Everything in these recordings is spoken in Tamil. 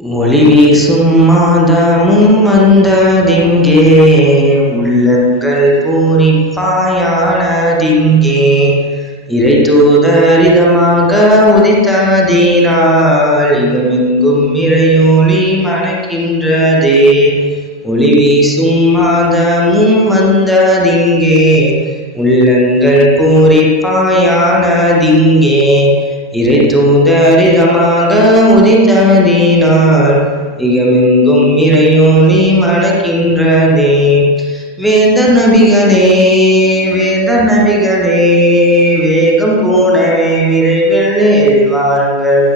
ஒளி வீசும் மாதமும் வந்ததிங்கே, உள்ளங்கள் பூரிப்பாயானதிங்கே. இறை தூதரிதமாக உதித்ததினால் இடமெங்கும் இறையொளி மணக்கின்றதே. ஒளி வீசும் மாதமும் வந்ததிங்கே, உள்ளங்கள் பூரிப்பாயானதிங்கே. இறை தூதரிதமாக உதித்ததினால் இகமெங்கும் இறையொளி மணக்கின்றதே. வேத நபிகளே வேகம் போனவே விரைவில் வாருங்கள்.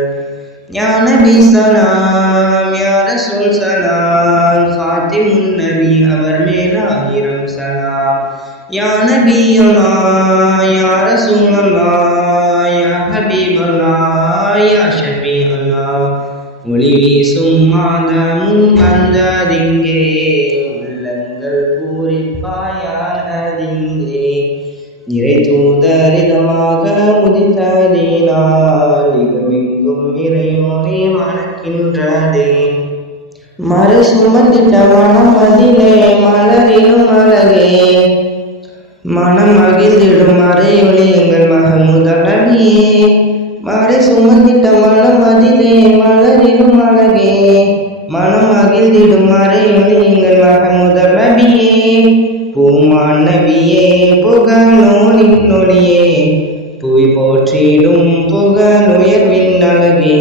ஞான நபி சலாம், யா ரசூல் சலாம், ஃபாத்திமுன் நபி அவர் மேல் 1000 சலாம். யா நபி அல்லாஹ், யா ரசூல் அல்லாஹ், யா ஹபீப் அல்லாஹ், யா ஷஃபீ அல்லாஹ். ஒளி வீசும் மாதமும் வந்ததிங்கே, உள்ளங்கள் பூரிப்பாயானதிங்கே. இறை தூதரிதமாக உதித்ததினால் இகமெங்கும் இறையொளி மணக்கின்றதே. மறை சுமந்திட்ட மனம் அதிலே மலரிலும் அழகே, மனம் மகிழ்ந்திடும் மறையொளி எங்கள் மகமுதல் நபியே. மறை சுமந்திட்ட மனம் அதிலே மலரிலும் அழகே, மனம் மகிழ்ந்திடும் மறையொளி எங்கள் மகமுதல் நபியே. பூமான் நபியே புகழோனின் நொழியே, புவி போற்றிடும் புகழுயர்வின் அழகே.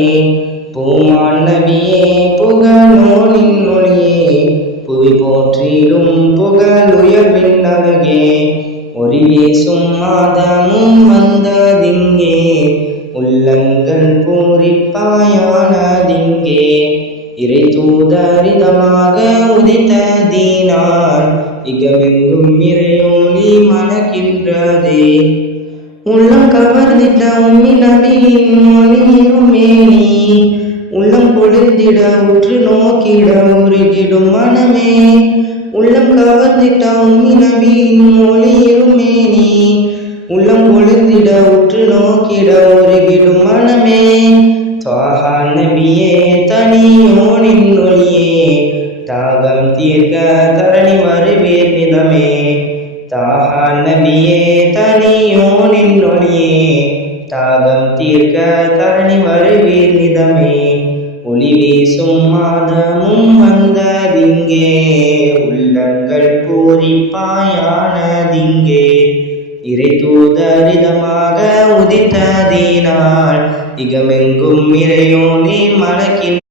பூமான் நபியே புகழோனின் நொழியே, புவி போற்றிடும் புகழுயர்வின் அழகே. ஒளி வீசும் மாதமும் வந்ததிங்கே, உள்ளங்கள் பூரிப்பாயானதிங்கே. இறை தூதரிதமாக உதித்ததினால் இகமெங்கும் இறையொளி மணக்கின்றதே. உள்ளம் கவர்ந்திட்ட உம்மி நபியின் மொழியிலும் மேனி, உள்ளம் குளிர்ந்திட உற்று நோக்கிட உருகிடும் மனமே. உள்ளம் கவர்ந்திட்ட உம்மி நபியின் மொழியிலும் மேனி, உள்ளம் குளிர்ந்திட உற்று நோக்கிட உருகிடும் மனமே. துவாஹா நபியே தனியோனின் ஒளியே, தாகம் தீர்க்க தரணி வருவீர் நிதமே. தாஹா நபியே தனியோனின் ஒளியே, தாகம் தீர்க்க தரணி வருவீர் நிதமே. ஒளி வீசும் மாதமும் வந்ததிங்கே, உள்ளங்கள் பூரிப்பாயானதிங்கே. இறை தூதரிதமாக உதித்ததினால் இகமெங்கும் இறையொளி மணக்கின்றதே.